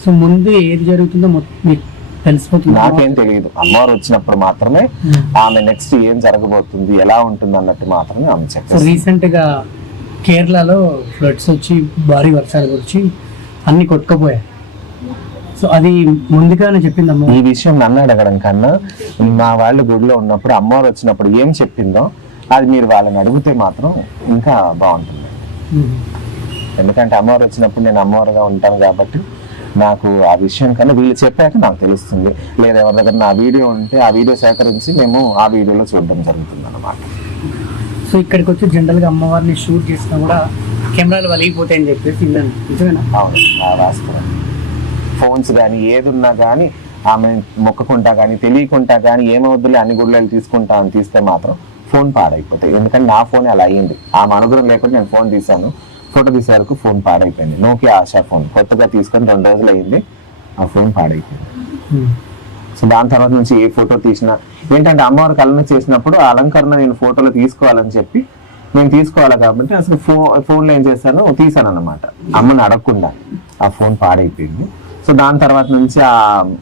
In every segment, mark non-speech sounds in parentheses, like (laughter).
So ముందు ఏది జరుగుతుందో మొత్తం మీకు తెలిసిపోతుంది. నాకేం తెలియదు అమ్మవారు వచ్చినప్పుడు మాత్రమే Hmm. ఆమె నెక్స్ట్ ఏం జరగబోతుంది ఎలా ఉంటుంది అన్నట్టు మాత్రమే ఆమె సో చెప్పేసి రీసెంట్గా కేరళలో ఫ్లడ్స్ వచ్చి భారీ వర్షాలు వచ్చి అన్ని కొట్టుకుపోయాయి. సో అది ముందుగానే చెప్పింది అమ్మ ఈ విషయం నన్ను అడగడం కన్నా మా వాళ్ళు గుడిలో ఉన్నప్పుడు అమ్మవారు వచ్చినప్పుడు ఏం చెప్పిందో అది మీరు వాళ్ళని అడిగితే మాత్రం ఇంకా బాగుంటుంది. ఉమ్. ఎందుకంటే అమ్మవారు వచ్చినప్పుడు నేను అమ్మవారుగా ఉంటాను కాబట్టి నాకు ఆ విషయం కన్నా వీళ్ళు చెప్పాక నాకు తెలుస్తుంది. లేదా ఎవరి దగ్గర నా వీడియో ఉంటే ఆ వీడియో సేకరించి మేము ఆ వీడియోలో చూడడం జరుగుతుంది అన్నమాట. సో ఇక్కడికి వచ్చి జనరల్గా అమ్మవారిని షూట్ చేసినా కూడా కెమెరాలు వలిగిపోతాయని చెప్పేసి విన్నాను. నిజమేనా? అవును ఆ వాస్తవం. ఫోన్స్ కానీ ఏది ఉన్నా కానీ ఆమె మొక్కకుంటా కానీ తెలియకుంటా కానీ ఏమవుద్దులే అన్ని గుడ్లలు తీసుకుంటా అని తీస్తే మాత్రం ఫోన్ పాడైపోతాయి. ఎందుకంటే నా ఫోన్ అలా అయ్యింది. ఆమె అనుగ్రహం లేకుండా నేను ఫోన్ తీశాను. ఫోటో తీసే వరకు ఫోన్ పాడైపోయింది. నోకియా ఆశా ఫోన్ కొత్తగా తీసుకొని రెండు రోజులు అయింది ఆ ఫోన్ పాడైపోయింది. ఉమ్. సో దాని తర్వాత నుంచి ఏ ఫోటో తీసినా ఏంటంటే అమ్మవారి కళ్ళను చేసినప్పుడు ఆ అలంకరణ నేను ఫోటోలో తీసుకోవాలని చెప్పి నేను తీసుకోవాలి కాబట్టి అసలు ఫో ఫోన్లో ఏం చేశాను తీసాను అనమాట అమ్మని అడగకుండా ఆ ఫోన్ పాడైపోయింది. సో దాని తర్వాత నుంచి ఆ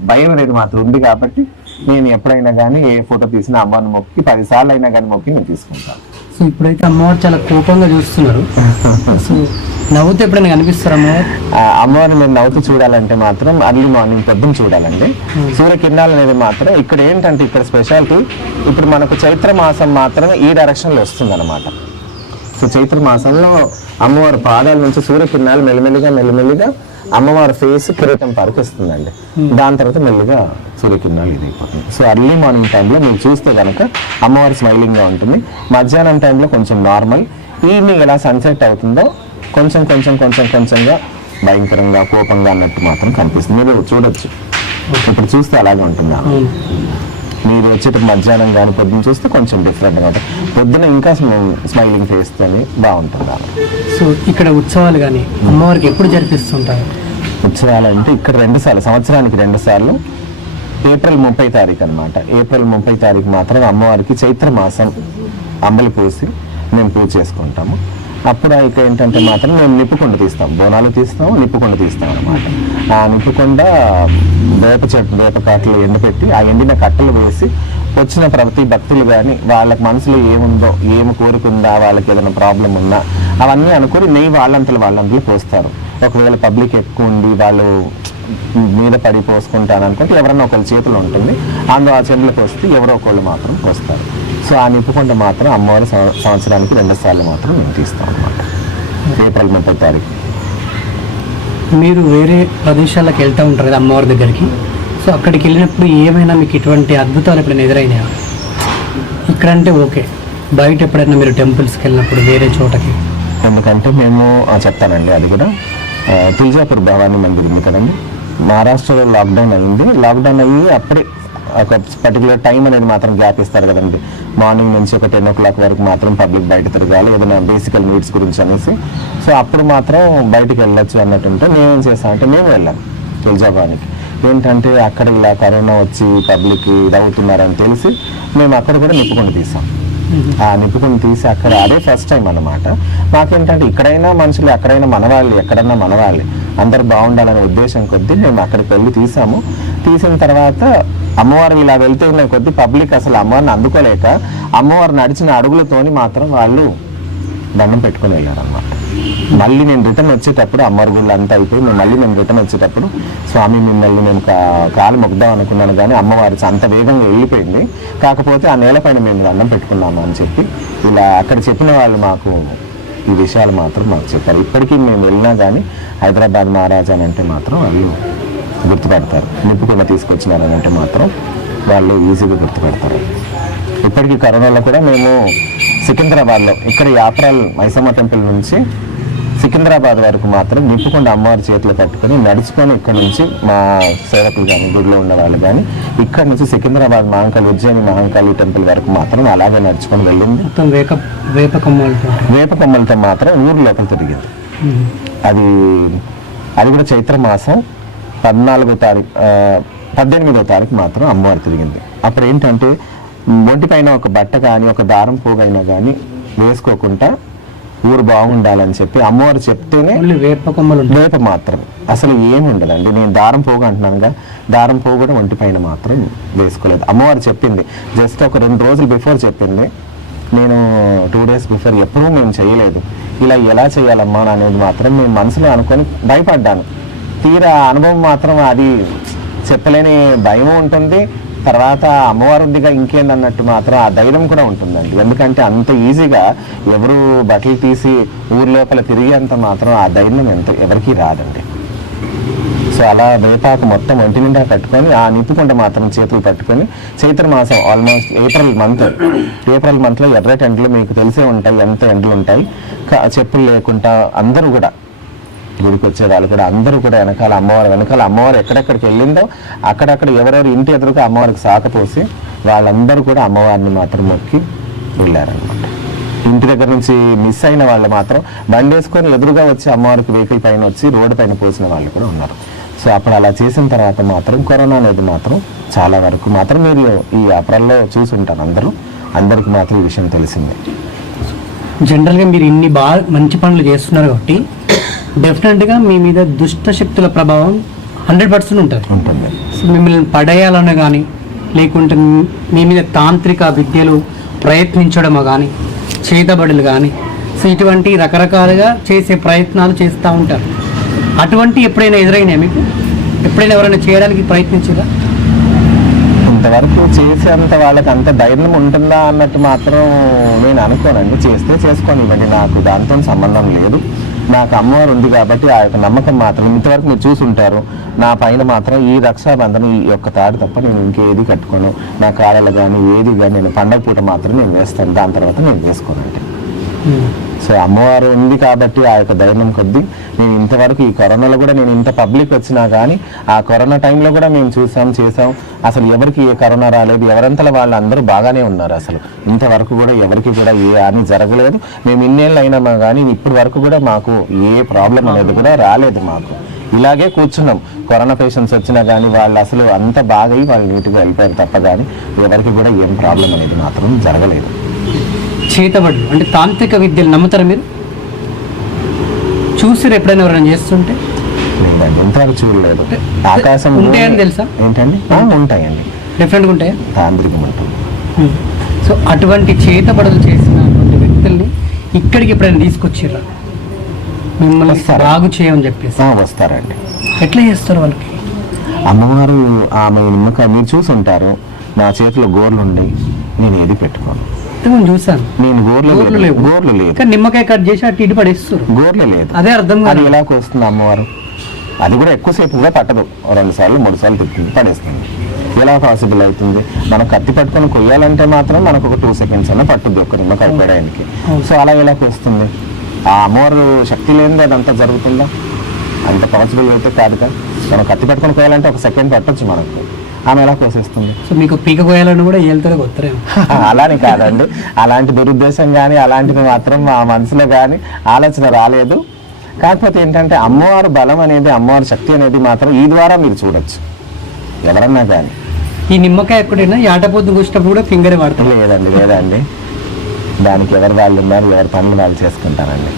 భయం అనేది మాత్రం ఉంది కాబట్టి నేను ఎప్పుడైనా కానీ ఏ ఫోటో తీసినా అమ్మని మొక్కి పదిసార్లు అయినా కానీ మొక్కి నేను తీసుకుంటాను. సో ఇప్పుడైతే అమ్మవారు చాలా కోపంగా చూస్తున్నారు. సో నవ్వుతూ ఎప్పుడైనా కనిపిస్తారు అమ్మవారిని మీరు నవ్వుతూ చూడాలంటే మాత్రం అర్లీ మార్నింగ్ పొద్దున్న చూడాలండి. సూర్యకిరణాలు అనేది మాత్రం ఇక్కడ ఏంటంటే ఇక్కడ స్పెషాలిటీ ఇప్పుడు మనకు చైత్ర మాసం మాత్రమే ఈ డైరెక్షన్లో వస్తుంది అనమాట సో చైత్ర మాసంలో అమ్మవారి పాదాల నుంచి సూర్యకిరణాలు మెల్లిమెల్లిగా మెల్లిమెల్లిగా అమ్మవారి ఫేస్ కిరీటం పరకు వస్తుందండి దాని తర్వాత మెల్లిగా సూర్యకిరణాలు ఇది అయిపోతుంది సో అర్లీ మార్నింగ్ టైంలో మీరు చూస్తే కనుక అమ్మవారి స్మైలింగ్గా ఉంటుంది. మధ్యాహ్నం టైంలో కొంచెం నార్మల్ ఈవినింగ్ ఎలా సన్సెట్ అవుతుందో కొంచెం కొంచెం కొంచెం కొంచెంగా భయంకరంగా కోపంగా అన్నట్టు మాత్రం కనిపిస్తుంది. మీరు చూడొచ్చు. ఇప్పుడు చూస్తే అలాగే ఉంటుంది. మీరు వచ్చేటప్పుడు మధ్యాహ్నం కానీ పొద్దున్న చూస్తే కొంచెం డిఫరెంట్గా ఉంటుంది. పొద్దున ఇంకా స్మైలింగ్ ఫేస్ తోని బాగుంటుంది. సో ఇక్కడ ఉత్సవాలు కానీ అమ్మవారికి ఎప్పుడు జరిపిస్తుంటారు? ఉత్సవాలు అంటే ఇక్కడ రెండు సార్లు సంవత్సరానికి రెండు సార్లు ఏప్రిల్ ముప్పై తారీఖు అనమాట ఏప్రిల్ ముప్పై తారీఖు మాత్రం అమ్మవారికి చైత్ర మాసం అంబలి పూసి మేము పూజ చేసుకుంటాము. అప్పుడు ఇక ఏంటంటే మాత్రం మేము నిప్పుకొండ తీస్తాం. బోనాలు తీస్తాం నిప్పుకొండ తీస్తాం అనమాట ఆ నిప్పుకొండ వేప చెట్టు వేప కాటలు ఎండపెట్టి ఆ ఎండిన కట్టలు వేసి వచ్చిన ప్రతి భక్తులు కానీ వాళ్ళకి మనసులో ఏముందో ఏమి కోరుకుందా వాళ్ళకి ఏదైనా ప్రాబ్లం ఉందా అవన్నీ అనుకొని నెయ్యి వాళ్ళంతలు వాళ్ళంతలు పోస్తారు. ఒకవేళ పబ్లిక్ ఎక్కువ ఉండి వాళ్ళు మీద పడి పోసుకుంటాను అనుకుంటే ఎవరన్నా ఒకళ్ళ చేతులు ఉంటుంది. అందులో ఆ చెందులకు వస్తే ఎవరో ఒకళ్ళు మాత్రం పోస్తారు. సో ఆ నిప్పుకొండ మాత్రం అమ్మవారి సంవ- సంవత్సరానికి రెండు సార్లు మాత్రం మేము తీస్తాం అనమాట ఏప్రిల్ ముప్పై తారీఖు. మీరు వేరే ప్రదేశాలకు వెళ్తూ ఉంటారు కదా అమ్మవారి దగ్గరికి. సో అక్కడికి వెళ్ళినప్పుడు ఏమైనా మీకు ఇటువంటి అద్భుతాలు ఎప్పుడైనా ఎదురైనాయా? ఇక్కడంటే ఓకే. బయట ఎప్పుడైనా మీరు టెంపుల్స్కి వెళ్ళినప్పుడు వేరే చోటకి? ఎందుకంటే మేము చెప్తానండి అది కూడా. తులజాపూర్ భవానీ మందిర్ ఉంది కదండి. మహారాష్ట్రలో లాక్డౌన్ అయింది. లాక్డౌన్ అయ్యి అప్పుడే ఒక పర్టికులర్ టైం అనేది మాత్రం గ్యాప్ ఇస్తారు కదండి. మార్నింగ్ నుంచి ఒక టెన్ ఓ క్లాక్ వరకు మాత్రం పబ్లిక్ బయట తిరగాలి. ఏదైనా బేసికల్ నీడ్స్ గురించి అనేసి. సో అప్పుడు మాత్రం బయటికి వెళ్ళొచ్చు అన్నట్టుంటే మేమేం చేస్తాం అంటే మేము వెళ్ళాం తులజాభవానికి ఏంటంటే అక్కడ ఇలా కరోనా వచ్చి పబ్లిక్ ఇది అవుతున్నారని తెలిసి మేము అక్కడ కూడా నిప్పుకొని తీసాం. ఆ నిప్పుకొని తీసి అక్కడ అదే ఫస్ట్ టైం అనమాట మాకేంటంటే ఇక్కడైనా మనుషులు ఎక్కడైనా మనవాళ్ళు ఎక్కడన్నా మనవాళ్ళు. అందరు బాగుండాలనే ఉద్దేశం కొద్దీ మేము అక్కడికి వెళ్ళి తీసాము. తీసిన తర్వాత అమ్మవారు ఇలా వెళ్తే ఉన్న కొద్దీ పబ్లిక్ అసలు అమ్మవారిని అందుకోలేక అమ్మవారు నడిచిన అడుగులతోని మాత్రం వాళ్ళు దండం పెట్టుకుని వెళ్ళారనమాట మళ్ళీ నేను రిటర్న్ వచ్చేటప్పుడు అమ్మవారి అంతా అయిపోయి మేము మళ్ళీ మేము రిటర్న్ వచ్చేటప్పుడు స్వామి మిమ్మల్ని నేను కా- కాలు మొక్కుదాం అనుకున్నాను కానీ అమ్మవారి అంత వేగంగా వెళ్ళిపోయింది. కాకపోతే ఆ నేలపైన మేము దండం పెట్టుకున్నాము అని చెప్పి ఇలా అక్కడ చెప్పిన వాళ్ళు మాకు ఈ విషయాలు మాత్రం మాకు చెప్పారు. ఇప్పటికీ మేము వెళ్ళినా కానీ హైదరాబాద్ మహారాజా అని అంటే మాత్రం వాళ్ళు గుర్తుపడతారు. నిప్పుకుండా తీసుకొచ్చినారని అంటే మాత్రం వాళ్ళు ఈజీగా గుర్తుపెడతారు. ఇప్పటికీ కరోనాలో కూడా మేము సికింద్రాబాద్లో ఇక్కడ యాత్రలు మైసమ్మ టెంపుల్ నుంచి సికింద్రాబాద్ వరకు మాత్రం నిప్పుకుండా అమ్మవారి చేతులు పట్టుకొని నడుచుకొని ఇక్కడ నుంచి మా సేవకులు కానీ గుడిలో ఉన్న వాళ్ళు కానీ ఇక్కడ నుంచి సికింద్రాబాద్ మహంకాళి ఉజ్జయిని మహంకాళి టెంపుల్ వరకు మాత్రం అలాగే నడుచుకొని వెళ్ళింది. మొత్తం వేప కొమ్మలతో. వేప కొమ్మలతో మాత్రం ఊరు లోపల తిరిగింది. అది అది కూడా చైత్ర మాసం పద్నాలుగో తారీఖు పద్దెనిమిదో తారీఖు మాత్రం అమ్మవారు తిరిగింది. అప్పుడు ఏంటంటే ఒంటి పైన ఒక బట్ట కానీ ఒక దారం పోగైనా కానీ వేసుకోకుండా ఊరు బాగుండాలని చెప్పి అమ్మవారు చెప్తేనే వేప కొమ్మలు వేప మాత్రం. అసలు ఏమి ఉండదండి. నేను దారం పోగు అంటున్నానుగా. దారం పోగు కూడా ఒంటి పైన మాత్రం వేసుకోలేదు. అమ్మవారు చెప్పింది. జస్ట్ ఒక రెండు రోజులు బిఫోర్ చెప్పింది. నేను టూ డేస్ బిఫోర్ ఎప్పుడూ మేము చేయలేదు. ఇలా ఎలా చేయాలమ్మా అనేది మాత్రం మేము మనసులో అనుకొని భయపడ్డాను. తీరా అనుభవం మాత్రం అది చెప్పలేని భయం ఉంటుంది. తర్వాత అమ్మవారి ఉందిగా ఇంకేందన్నట్టు మాత్రం ఆ ధైర్యం కూడా ఉంటుందండి. ఎందుకంటే అంత ఈజీగా ఎవరు బట్టలు తీసి ఊరి లోపల తిరిగేంత మాత్రం ఆ ధైర్యం ఎంత ఎవరికీ రాదండి. సో అలా వేపాకు మొత్తం ఒంటి నిండా కట్టుకొని ఆ నిప్పుకుంట మాత్రం చేతులు పట్టుకొని చైత్ర మాసం ఆల్మోస్ట్ ఏప్రిల్ మంత్ ఏప్రిల్ మంత్లో ఎర్రటి ఎండలు మీకు తెలిసే ఉంటాయి ఎంత ఎండలు ఉంటాయి చెప్పులు లేకుండా అందరూ కూడా గుడికి వచ్చే వాళ్ళు కూడా అందరూ కూడా వెనకాల అమ్మవారు వెనకాల అమ్మవారు ఎక్కడెక్కడికి వెళ్ళిందో అక్కడక్కడ ఎవరెవరు ఇంటి ఎదురుగా అమ్మవారికి సాకపోసి వాళ్ళందరూ కూడా అమ్మవారిని మాత్రం మొక్కి వెళ్ళారనమాట ఇంటి దగ్గర నుంచి మిస్ అయిన వాళ్ళు మాత్రం బండి వేసుకొని ఎదురుగా వచ్చి అమ్మవారికి వెహికల్ పైన వచ్చి రోడ్డు పైన పోసిన వాళ్ళు కూడా ఉన్నారు. సో అప్పుడు అలా చేసిన తర్వాత మాత్రం కరోనా అనేది మాత్రం చాలా వరకు మాత్రం మీరు ఈ ఏప్రిల్లో చూసి ఉంటారు అందరూ. అందరికి మాత్రం ఈ విషయం తెలిసిందే. జనరల్గా మీరు ఇన్ని బాగా మంచి పనులు చేస్తున్నారు కాబట్టి డెఫినెట్గా మీ మీద దుష్ట శక్తుల ప్రభావం హండ్రెడ్ పర్సెంట్ ఉంటుంది. సో మిమ్మల్ని పడేయాలన్న కానీ లేకుంటే మీ మీద తాంత్రిక విద్యలు ప్రయత్నించడమో కానీ చేతబడులు కానీ సో ఇటువంటి రకరకాలుగా చేసే ప్రయత్నాలు చేస్తూ ఉంటారు. అటువంటి ఎప్పుడైనా ఎదురైనాయా మీకు? ఎప్పుడైనా ఎవరైనా చేయడానికి ప్రయత్నించారా? ఇంతవరకు చేసేంత వాళ్ళకి అంత ధైర్యం ఉంటుందా అన్నట్టు మాత్రం నేను అనుకోనండి. చేస్తే చేసుకోని ఇవ్వండి నాకు దాంతో సంబంధం లేదు. నాకు అమ్మవారు ఉంది కాబట్టి ఆ యొక్క నమ్మకం మాత్రం ఇంతవరకు మీరు చూసుంటారు నా పైన మాత్రం ఈ రక్షాబంధన ఈ యొక్క తాడు తప్ప నేను ఇంకేది కట్టుకోను. నా కాళ్ళలో కానీ ఏది కానీ నేను పండగ పూట మాత్రం నేను వేస్తాను. దాని తర్వాత నేను వేసుకోనండి. సో అమ్మవారు ఉంది కాబట్టి ఆ యొక్క ధైర్యం కొద్దీ నేను ఇంతవరకు ఈ కరోనాలో కూడా నేను ఇంత పబ్లిక్ వచ్చినా కానీ ఆ కరోనా టైంలో కూడా మేము చూసాం చేసాం. అసలు ఎవరికి ఏ కరోనా రాలేదు ఎవరంతలో వాళ్ళు అందరూ బాగానే ఉన్నారు అసలు. ఇంతవరకు కూడా ఎవరికి కూడా ఏ హాని జరగలేదు. మేము ఇన్నేళ్ళు అయినామా కానీ ఇప్పటి వరకు కూడా మాకు ఏ ప్రాబ్లం అనేది కూడా రాలేదు మాకు. ఇలాగే కూర్చున్నాం. కరోనా పేషెంట్స్ వచ్చినా కానీ వాళ్ళు అసలు అంత బాగా వాళ్ళు నీట్గా వెళ్ళిపోయారు తప్ప కానీ ఎవరికి కూడా ఏం ప్రాబ్లం అనేది మాత్రం జరగలేదు. చేతబడులు అంటే తాంత్రిక విద్యలు నమ్ముతారా మీరు? చూసిరు ఎప్పుడైనా ఎవరైనా చేస్తుంటే? లేదండి ఇంతవరకు చూడలేదు. ఆకాశం ఉంటాయని తెలుసా? ఏంటండి? ఉంటాయండి. డిఫరెంట్గా ఉంటాయా? తాంత్రికం ఉంటుంది సో అటువంటి చేతబడులు చేసినటువంటి వ్యక్తుల్ని ఇక్కడికి ఎప్పుడైనా తీసుకొచ్చిర్రా? మిమ్మల్ని. బాగు చేయమని చెప్పేసి. వస్తారండి. ఎట్లా చేస్తారు వాళ్ళకి? అమ్మవారు ఆమె నిమ్మకాయ మీరు చూసి ఉంటారు నా చేతిలో గోర్లు ఉన్నాయి నేను ఏది పెట్టుకోను. నేను చూసాను నేను గోర్లు లేవు. గోర్లు లేదు. కానీ నిమ్మకాయ కట్ చేసి అటు ఇటు పడేస్తారు. గోర్లు లేదు. అదే అర్థం కాదు ఎలా వస్తుంది అమ్మవారు. అది కూడా ఎక్కువసేపు కూడా పట్టదు. రెండు సార్లు మూడు సార్లు తిప్పింది పడేస్తుంది. ఎలా పాసిబుల్ అవుతుంది? మనం కత్తి పట్టుకొని కొయ్యాలంటే మాత్రం మనకు ఒక టూ సెకండ్స్ అన్న పట్టుద్ది ఒక్క నిమ్మకాయ అవును. సో అలా ఎలా వస్తుంది? ఆ అమ్మవారు శక్తి లేనిది అదంతా జరుగుతుందా? అంత పాసిబుల్ అయితే కాదు కదా మనం కత్తి పట్టుకొని కొయ్యాలంటే ఒక సెకండ్ పట్టొచ్చు మనకు. ఆమె ఎలా కోసేస్తుంది సో మీకు పీక కోయాలని కూడా ఏళ్తారో కొత్తరేమో. (laughs) అలాని కాదండి. అలాంటి దురుద్దేశం కానీ అలాంటివి మాత్రం మా మనసులో కానీ ఆలోచన రాలేదు. కాకపోతే ఏంటంటే అమ్మవారి బలం అనేది అమ్మవారి శక్తి అనేది మాత్రం ఈ ద్వారా మీరు చూడొచ్చు. ఎవరన్నా కానీ ఈ నిమ్మకాయ ఎక్కడైనా ఆటపోతు కూసినప్పుడు కూడా ఫింగర్ వాడతారు. లేదండి లేదండి. దానికి ఎవరు వాళ్ళు ఉన్నారు ఎవరి పనులు వాళ్ళు చేసుకుంటారండి.